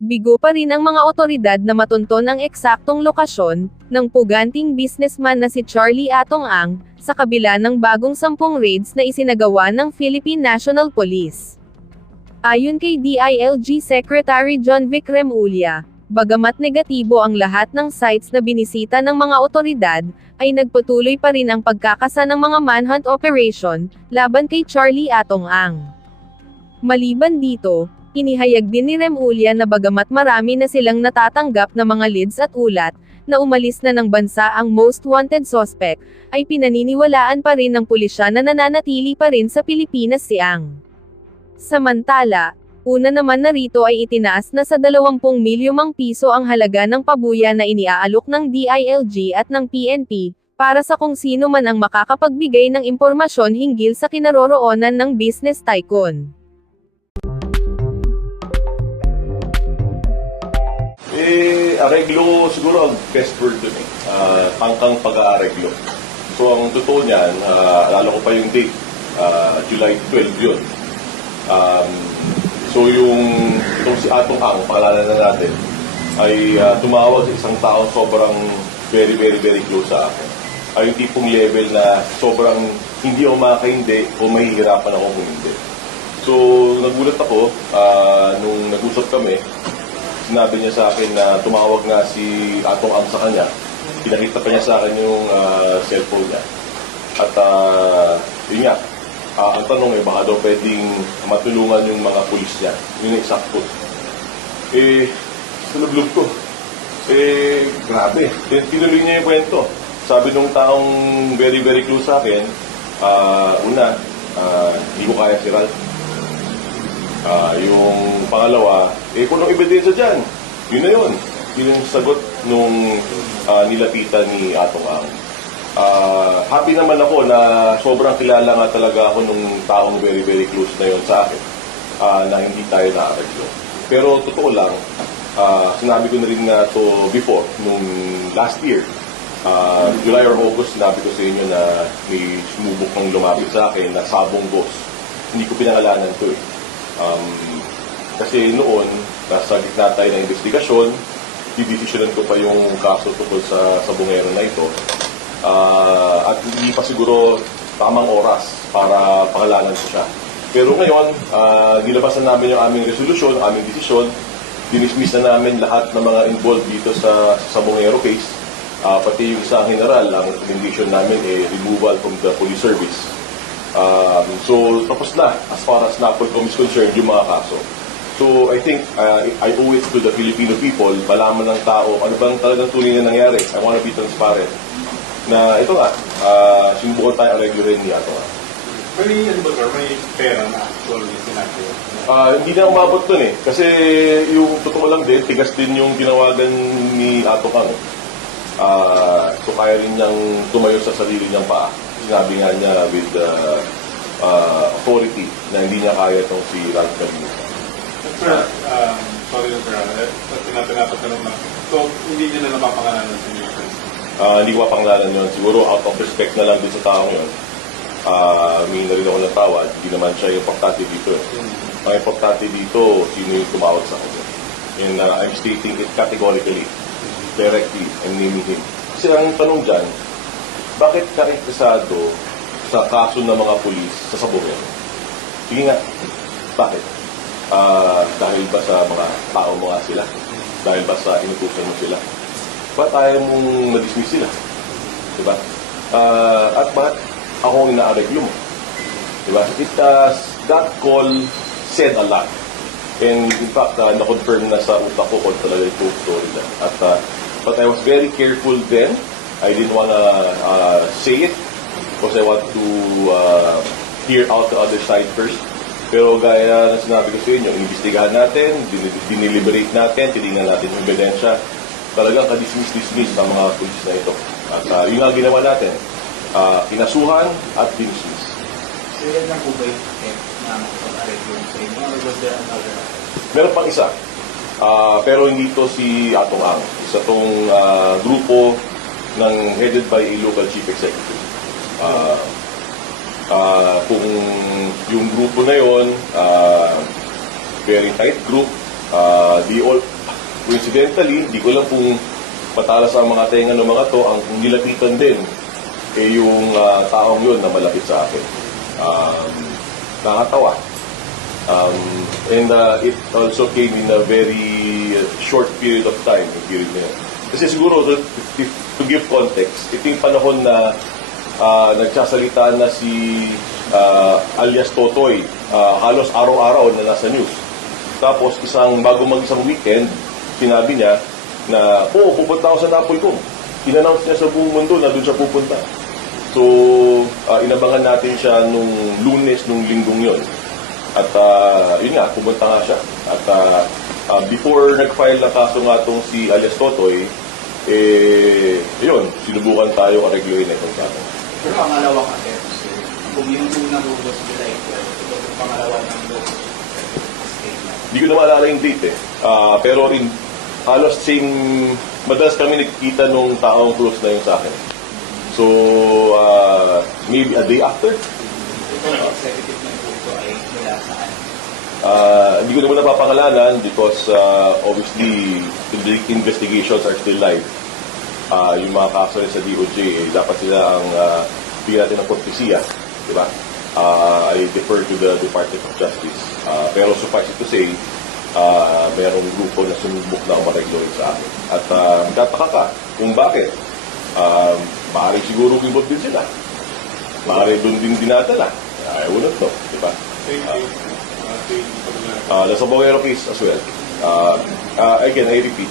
Bigo pa rin ang mga otoridad na matunton ang eksaktong lokasyon ng puganting businessman na si Charlie Atong Ang, sa kabila ng bagong 10 raids na isinagawa ng Philippine National Police. Ayon kay DILG Secretary John Vic Remulla, bagamat negatibo ang lahat ng sites na binisita ng mga otoridad, ay nagpatuloy pa rin ang pagkakasa ng mga manhunt operation laban kay Charlie Atong Ang. Maliban dito, inihayag din ni Remulla na bagamat marami na silang natatanggap na mga leads at ulat, na umalis na ng bansa ang most wanted suspect, ay pinaniniwalaan pa rin ng pulisya na nananatili pa rin sa Pilipinas si Ang. Samantala, una naman narito ay itinaas na sa 20 milyong piso ang halaga ng pabuya na iniaalok ng DILG at ng PNP, para sa kung sino man ang makakapagbigay ng impormasyon hinggil sa kinaroroonan ng business tycoon. Areglo siguro ang best word dun eh. Tangkang pag-aareglo. So ang totoo niyan, alala ko pa yung date, July 12 yun. So itong si Atong Ang, pakalanan na natin, ay tumawag sa isang tao sobrang very close sa akin. Ay yung tipong level na sobrang hindi ako makakaindi o mahihirapan ako kung hindi. So nagulat ako, nung nag-usap kami, sinabi niya sa akin na tumawag nga si Atong Ang sa kanya. Pinakita pa niya sa akin yung cellphone niya. At yun nga, ang tanong eh, baka daw pwedeng matulungan yung mga pulis niya. Yun yung eksakto. Sa lublog ko. Grabe. Tinuloy niya yung kwento. Sabi nung taong very close sa akin, una, hindi ko kaya si Ralph. Yung pangalawa, kung anong ebidensya dyan, yun na yun. Yun yung sagot nung nilapitan ni Atong Ang. Happy naman ako na sobrang kilala nga talaga ako nung taong very close na yun sa akin, na hindi tayo naareglo. Pero totoo lang, sinabi ko na rin na to before, nung last year, July or August, sinabi ko sa inyo na may sumubok ng lumapit sa akin na sabong boss. Hindi ko pinangalanan to eh. Kasi noon, nasa gitna tayo ng investigasyon, didesisyonan ko pa yung kaso tungkol sa bungero na ito. At hindi pa siguro tamang oras para pangalanan ko siya. Pero ngayon, nilabasan namin yung aming resolusyon, aming desisyon. Dinismiss na namin lahat ng mga involved dito sa bungero case. Pati yung isang general, ang recommendation namin removal from the police service. So, tapos na, as far as NAPOLCOM is concerned, yung mga kaso. So, I think, I owe it to the Filipino people, malaman ng tao, ano bang talagang tunay na nangyari. I wanna be transparent. Na ito nga, sinubukan tayo regular ni Ato nga. May pera na actually sinabi. Hindi na umabot dun eh. Kasi yung totoo lang din, tigas din yung ginawagan ni Ato Kang. So, kaya rin niyang tumayo sa sarili niyang paa. Sinabi nga niya with authority na hindi niya kaya itong si Ralph Cabinusa. Sir, sorry sir, tinatanong na. So, hindi niya na napapangalanan sa inyo? Hindi ko mapangalanan yun. Siguro out of respect na lang din sa taong yun. May na rin ako ng tawad. Hindi naman siya yung importante dito. Ang importante dito, sino yung tumawag sa kanya. And I'm stating it categorically, directly, and naming him. Kasi ang tanong dyan, bakit ka interesado sa kaso ng mga pulis sa sabungan? Sige nga, bakit? Dahil ba sa mga tao mo nga sila? Dahil ba sa inutusan mo sila? Ba't ayaw mong ma-dismiss sila? Diba? At bakit ako ang inaareglo mo? Diba? That call said a lot. And in fact, na-confirm na sa utak ko kung talaga yung true story na. But I was very careful then. I didn't want to say it because I want to hear out the other side first. Pero gaya na sinabi ko sa inyo, investigahan natin, dineliberate natin, tinignan natin yung ebidensya. Talagang ka-dismiss sa mga pulis na ito. At yun nga ginawa natin, kinasuhan at dinismiss. So yan lang po ba yung na makapag-areglo sa inyo? Or was there another? Meron pang isa. Pero hindi to si Atong Ang. Isa tong grupo headed by a local chief executive. Kung yung grupo na yon, very tight group, Di all, coincidentally, di ko lang kung patalas ang mga tenga ng mga to, ang nilapitan din yung taong yun na malapit sa akin. Nakakatawa. It also came in a very short period of time. Kasi siguro, to give context, ito yung panahon na nagsasalita na si alias Totoy, halos araw-araw na nasa news. Tapos bago mag-isang weekend, sinabi niya na, pupunta ako sa Napolcom. In-announce niya sa buong mundo na doon siya pupunta. So, inabangan natin siya nung Lunes, nung linggong yon. At yun nga, pumunta nga siya. At before nag-file na kaso nga itong si alias Totoy, yun, sinubukan tayo aregluhin na itong kaso. Pero pangalawa ka, sir. Kung yung unang August, July 12, ito yung pangalawa ng August statement. Hindi ko na maalala yung date eh. Pero rin, halos madalas kami nagkikita nung taong close na yung sa akin. So, maybe a day after. Ito yung executive ng ito ay mula saan? Hindi ko naman napapangalanan because obviously the investigations are still live. Yung mga kaso rin sa DOJ, dapat sila ang bigyan natin ng kortesiya, di ba? I defer to the Department of Justice. Pero suffice it to say, mayroong grupo na sumubok na umaregloin sa akin. At magtataka ka kung bakit. Maaaring siguro involved din sila. Maaaring doon din dinadala. I wouldn't know, di ba? The Sabongero case as well. Again, I repeat,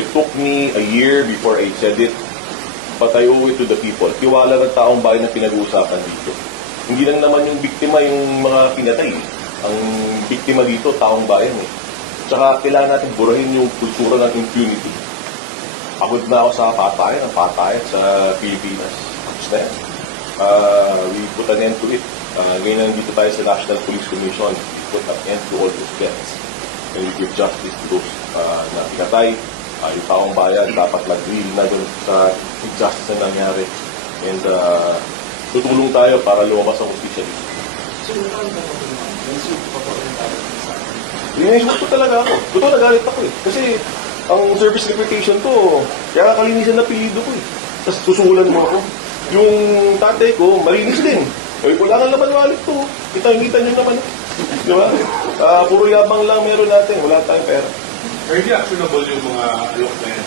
it took me a year before I said it, but I owe it to the people. Tiwala ng taong bayan na pinag-uusapan dito. Hindi lang naman yung biktima yung mga pinatay. Ang biktima dito, taong bayan eh. Tsaka kailangan natin burahin yung kultura ng impunity. Pagod na ako sa patayan sa Pilipinas. Tapos na yan. We put an end to it. Ngayon nandito tayo sa National Police Commission. We put an end to all those deaths. And we give justice to those na pinatay. Yung taong bayan dapat mag-deal na dun sa injustice na nangyari. And tutulong tayo para lumabas ang justisya dito. Inisip ko talaga ako. Totoo, nagalit ako eh. Kasi ang service reputation ko, kaya kalinisan na apelido ko eh. Tapos susulan mo ako. Yung tatay ko, malinis din. Eh, wala kang laban wallet to. Kita nyo naman. Di ba? Puro yabang lang meron natin. Wala tayong pera. Pero hindi actionable yung mga alok na yan.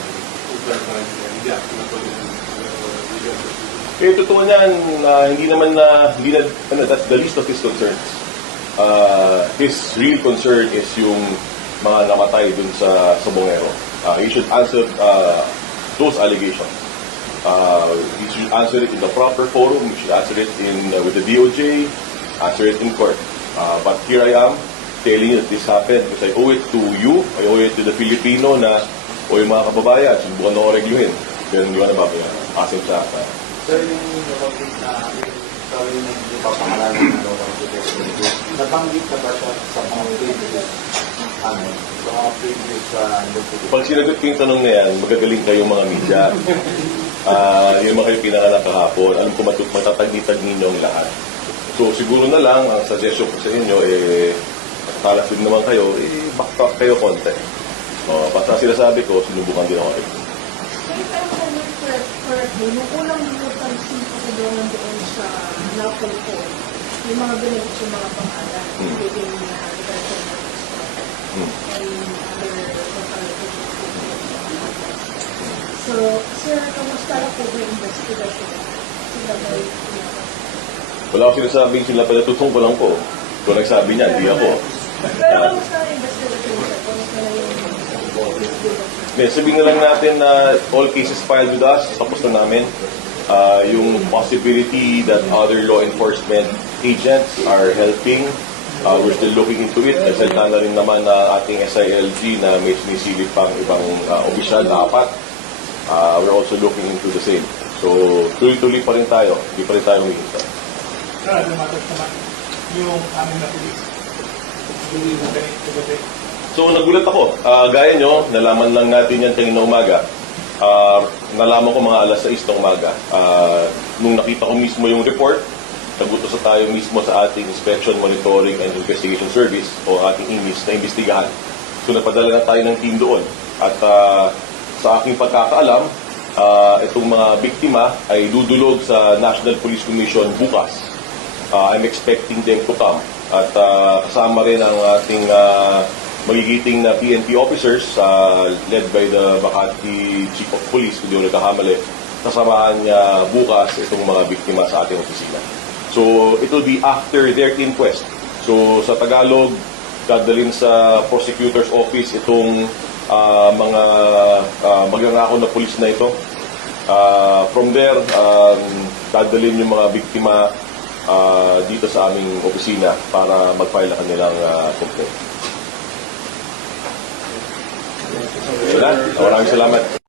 Hindi actionable yung Totoo niyan, that's the least of his concerns. His real concern is yung mga namatay dun sa Sabongero. He should answer those allegations. He should answer it in the proper forum. He should answer it with the DOJ, answer it in court. But here I am telling you that this happened because I owe it to you, I owe it to the Filipino o yung mga kababayan, subukan na ko regluhin. Ganun di ba nababayan? Asim sa akin. Sir, yung nabanggit na ikaw yung nagpapangalanan ng Local Security, nabanggit na ba siya sa mga previous sa mga previous local? Pag sinagot ko yung tanong na yan, magagaling kayong mga media. Yung mga kayo pinanganak kahapon, alam ko matatag-itag ninyo ang lahat. So siguro na lang, ang suggestion ko sa inyo, talas din naman kayo, back kayo konti. Basta sila sabi ko, sinubukan din ako kayo. Nung unang pansin ko sa doon sa Napolcom, yung mga binigit yung mga pangalan, including Director and other So, sir, kamusta na po ba yung investigation? Sila ba Wala ko sinasabing sila pala, tutungko lang po. Kung nagsabi niya, hindi ako. Pero kamusta na yung investigation? Kamusta na yung Sabihin na lang natin na all cases filed with us, tapos na namin. Yung possibility that other law enforcement agents are helping, we're still looking into it. Nasalita na rin naman na ating SILG na may sinisilip pang ibang opisyal na apat. We're also looking into the same. So, tuloy-tuloy pa rin tayo. Hindi pa rin tayo umiinta. Sir, lumatas naman yung aming na police. Hindi na ganito. So, nagulat ako. Gaya nyo, nalaman lang natin yan kanina umaga. Nalaman ko mga alas 6 ng umaga. Nung nakita ko mismo yung report, nagutos na tayo mismo sa ating Inspection, Monitoring, and Investigation Service o ating INIS na imbestigahan So napadala na tayo ng team doon. At sa aking pagkakaalam, itong mga biktima ay dudulog sa National Police Commission bukas. I'm expecting them to come. At kasama rin ang ating magigiting na PNP officers led by the Makati Chief of Police, kung di ako nagkakamali, kasamahan niya bukas itong mga biktima sa ating opisina. So it will be after their inquest. So sa Tagalog, dadalhin sa prosecutor's office itong mga magnanakaw na pulis na ito. From there, dadalhin yung mga biktima dito sa aming opisina para mag-file ang kanilang complaint. Maraming salamat.